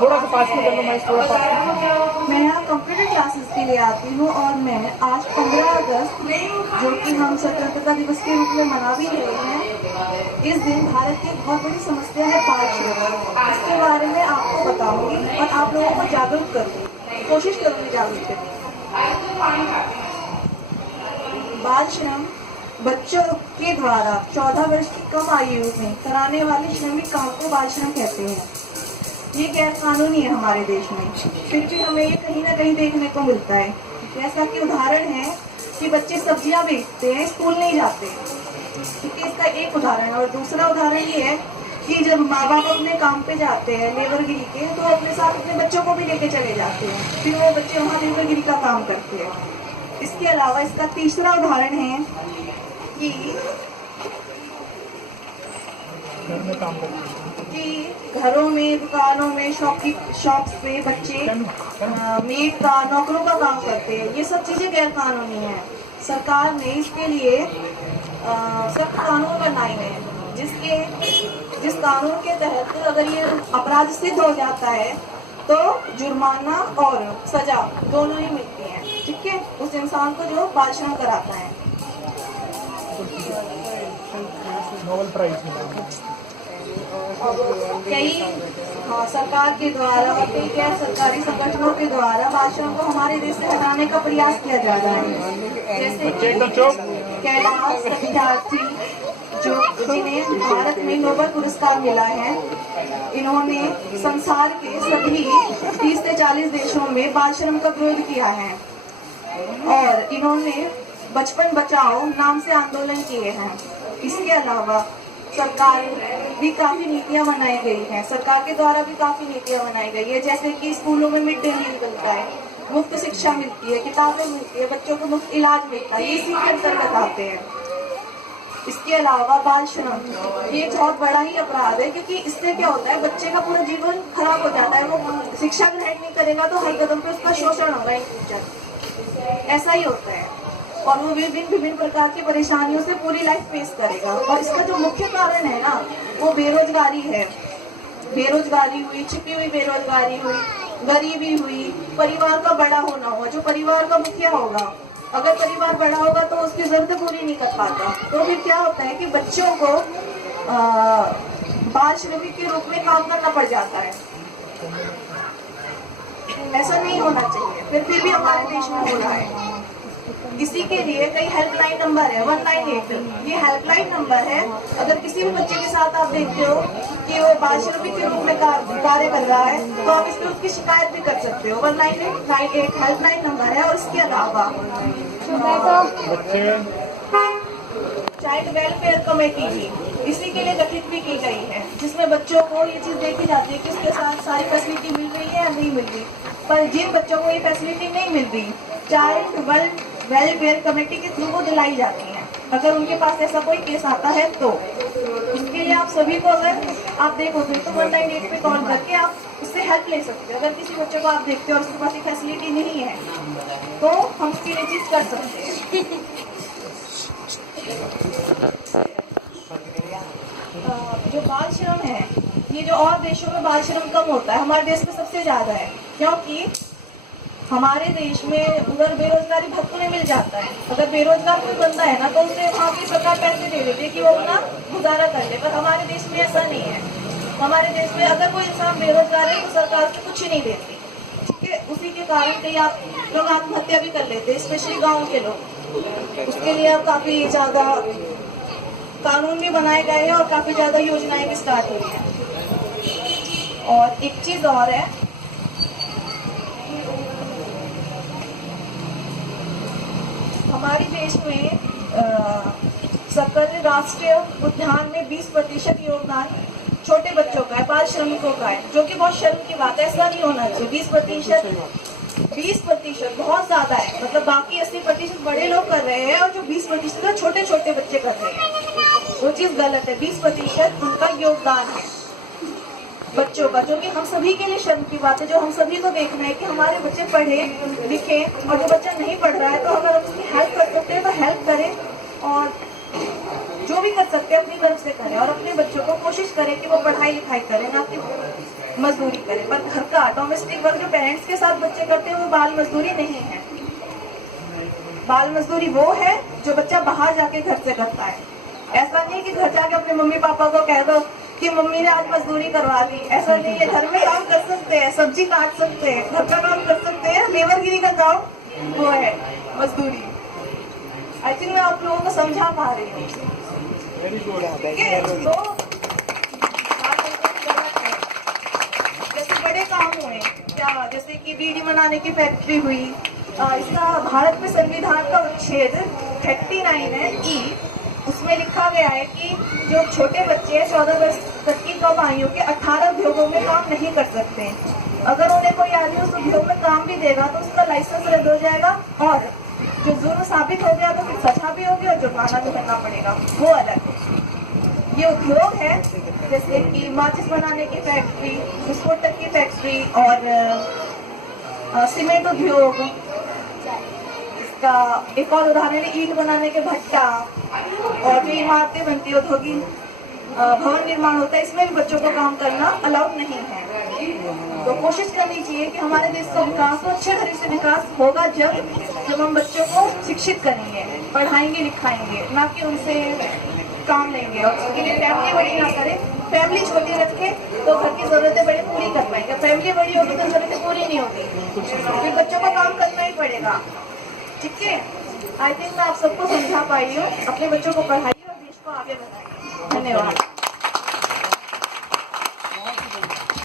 थोड़ा सा पास में कर लो, मैं थोड़ा पास। मैं यहाँ कंप्यूटर क्लासेस के लिए आती हूँ और मैं आज 15 अगस्त जो कि हम स्वतंत्रता दिवस के रूप में मना भी रहे हैं, इस दिन भारत की एक बहुत बड़ी समस्या है बाल श्रम। इसके बारे में आपको बताऊंगी और आप लोगों को जागरूक करूंगी, कोशिश करूंगी जागरूक करने की। बाल श्रम बच्चों के द्वारा 14 वर्ष की कम आयु में कराने वाले श्रमिक काम को बाल श्रम कहते हैं। ये गैर कानूनी है हमारे देश में, फिर भी हमें ये कहीं ना कहीं देखने को मिलता है। जैसा कि उदाहरण है कि बच्चे सब्जियां बेचते हैं, स्कूल नहीं जाते, क्योंकि इसका एक उदाहरण है। और दूसरा उदाहरण ये है कि जब माँ बाप अपने काम पे जाते हैं लेबरगिरी के, तो अपने साथ अपने बच्चों को भी लेके चले जाते हैं, फिर वो बच्चे वहाँ लेबरगिरी का काम करते हैं। इसके अलावा इसका तीसरा उदाहरण है कि घरों में, दुकानों में, शॉप्स पे बच्चे मेड का, नौकरों का काम करते हैं। ये सब चीजें गैर कानूनी है। सरकार ने इसके लिए सख्त कानून बनाए हैं, जिस कानून के तहत अगर ये अपराध सिद्ध हो जाता है तो जुर्माना और सजा दोनों ही मिलती है, ठीक है, उस इंसान को जो बाल श्रम कराता है। नोबेल प्राइज कई सरकार के द्वारा और कई गैर सरकारी संगठनों के द्वारा बाल श्रम को हमारे देश से हटाने का प्रयास किया जा रहा है। जैसे कैलाश सत्यार्थी जिन्हें भारत में नोबेल पुरस्कार मिला है, इन्होंने संसार के सभी 30 से 40 देशों में बाल श्रम का विरोध किया है और इन्होंने बचपन बचाओ नाम से आंदोलन किए हैं। इसके अलावा सरकार भी काफी नीतियां बनाई गई हैं, सरकार के द्वारा भी काफी नीतियां बनाई गई है, जैसे कि स्कूलों में मिड डे मील मिलता है, मुफ्त शिक्षा मिलती है, किताबें मिलती है, बच्चों को मुफ्त इलाज मिलता है, ये इसी के अंतर्गत आते हैं। इसके अलावा बाल श्रम ये बहुत बड़ा ही अपराध है, क्योंकि इससे क्या होता है, बच्चे का पूरा जीवन खराब हो जाता है। वो शिक्षा ग्रहण नहीं करेगा तो हर कदम पे उसका शोषण होगा इन फ्यूचर, ऐसा ही होता है, और वो विभिन्न प्रकार की परेशानियों से पूरी लाइफ फेस करेगा। और इसका जो मुख्य कारण है ना, वो बेरोजगारी है। बेरोजगारी हुई, छिपी हुई बेरोजगारी हुई, गरीबी हुई, परिवार का बड़ा होना हुआ। जो परिवार का मुखिया होगा, अगर परिवार बड़ा होगा तो उसकी जरूरतें पूरी नहीं कर पाता, तो फिर क्या होता है कि बच्चों को बाल श्रमिक के रूप में काम करना पड़ जाता है। ऐसा नहीं होना चाहिए, फिर भी हमारे देश में हो रहा है। इसी के लिए कई हेल्पलाइन नंबर है, 198 ये हेल्पलाइन नंबर है। अगर किसी भी बच्चे के साथ आप देखते हो कि वो बाल श्रमिक के रूप में कार्य कर रहा है, तो आप इस पर उसकी शिकायत भी कर सकते हो। 198 एक हेल्पलाइन नंबर है। और इसके अलावा चाइल्ड वेलफेयर कमेटी भी इसी के लिए गठित भी की गई है, जिसमें बच्चों को ये चीज देखी जाती है कि उसके साथ सारी फैसिलिटी मिल रही है या नहीं मिल रही। पर जिन बच्चों को ये फैसिलिटी नहीं मिल रही, चाइल्ड वेलफेयर कमेटी के थ्रू वो दिलाई जाती है। अगर उनके पास ऐसा कोई केस आता है तो उसके लिए आप सभी को, अगर आप देखोगे तो 198 पे कॉल करके आप उससे हेल्प ले सकते हो। अगर किसी बच्चे को आप देखते हो और उसके पास ये फैसिलिटी नहीं है तो हम उसके लिए चीज कर सकते हैं। जो बाल श्रम है, ये जो और देशों में बाल श्रम कम होता है, हमारे देश में सबसे ज्यादा है, क्योंकि हमारे देश में उधर बेरोजगारी भत्ते में मिल जाता है। अगर बेरोजगार कोई बंदा है ना, तो उसे वहाँ की सरकार पैसे दे देती है कि वो अपना गुजारा कर ले। पर हमारे देश में ऐसा नहीं है। हमारे देश में अगर कोई इंसान बेरोजगार है तो सरकार उसे कुछ ही नहीं देती, ठीक है। उसी के कारण कई आप लोग आत्महत्या भी कर लेते हैं, स्पेशली गाँव के लोग। उसके लिए अब काफी ज्यादा कानून भी बनाए गए हैं और काफी ज्यादा योजनाएं भी स्टार्ट हुई हैं। और एक चीज और है, हमारे देश में सकल राष्ट्रीय उद्यान में 20% योगदान छोटे बच्चों का है, बाल श्रमिकों का है, जो कि बहुत शर्म की बात है। ऐसा नहीं होना चाहिए। 20% बहुत ज्यादा है। मतलब बाकी 80% बड़े लोग कर रहे हैं और जो 20% है छोटे छोटे बच्चे कर रहे हैं, वो चीज गलत है। 20% उनका योगदान है बच्चों का, जो कि हम सभी के लिए शर्म की बात है। जो हम सभी को देखना है कि हमारे बच्चे पढ़े लिखे, और जो बच्चा नहीं पढ़ रहा है तो अगर हम उसकी हेल्प कर सकते हैं तो हेल्प करें। और जो भी कर सकते हैं अपनी तरफ से करें और अपने बच्चों को कोशिश करें कि वो पढ़ाई लिखाई करें, ना कि मजदूरी करें। पर घर का डोमेस्टिक वर्क जो पेरेंट्स के साथ बच्चे करते हैं वो बाल मजदूरी नहीं है। बाल मजदूरी वो है जो बच्चा बाहर जाके घर से करता है। ऐसा नहीं कि घर जाके अपने मम्मी पापा को कह दो कि मम्मी ने आज मजदूरी करवा दी, ऐसा नहीं है। घर में काम कर सकते हैं, सब्जी काट सकते हैं, घर का काम कर सकते हैं, लेबरगिरी का काम वो है मजदूरी। आई थिंक मैं आप लोगों को समझा पा रही हूँ। तो जैसे बड़े काम हुए क्या, जैसे कि बीड़ी बनाने की फैक्ट्री हुई, इसका भारत में संविधान का अनुच्छेद 39 है ई, उसमें लिखा गया है कि जो छोटे बच्चे 14 वर्ष तक की कम आयु के 18 उद्योगों में काम नहीं कर सकते। अगर उन्हें कोई आदमी उस उद्योग में काम भी देगा तो उसका लाइसेंस रद्द हो जाएगा और जो जुर्म साबित हो गया तो फिर सजा भी होगी और जुर्माना भी करना पड़ेगा, वो अलग है। ये उद्योग है जैसे कि माचिस बनाने की फैक्ट्री, विस्फोटक की फैक्ट्री और सीमेंट उद्योग। इसका एक और उदाहरण है ईंट बनाने के भट्टा और जो इमारतें बनती है, औद्योगिक भवन निर्माण होता है, इसमें भी बच्चों को काम करना अलाउड नहीं है। तो कोशिश करनी चाहिए कि हमारे देश का विकास हो, अच्छे तरह से विकास होगा जब हम बच्चों को शिक्षित करेंगे, पढ़ाएंगे लिखाएंगे, ना कि उनसे काम लेंगे। और उसके लिए फैमिली बड़ी ना करें, फैमिली छोटी रखे तो घर की जरूरतें बड़ी पूरी कर पाएंगे। फैमिली बड़ी होगी तो जरूरतें पूरी नहीं होगी, फिर बच्चों को काम करना ही पड़ेगा। ठीक है, आई थिंक मैं आप सबको समझा पाई हूँ। अपने बच्चों को पढ़ाइए और देश को आगे बढ़ाइए। धन्यवाद।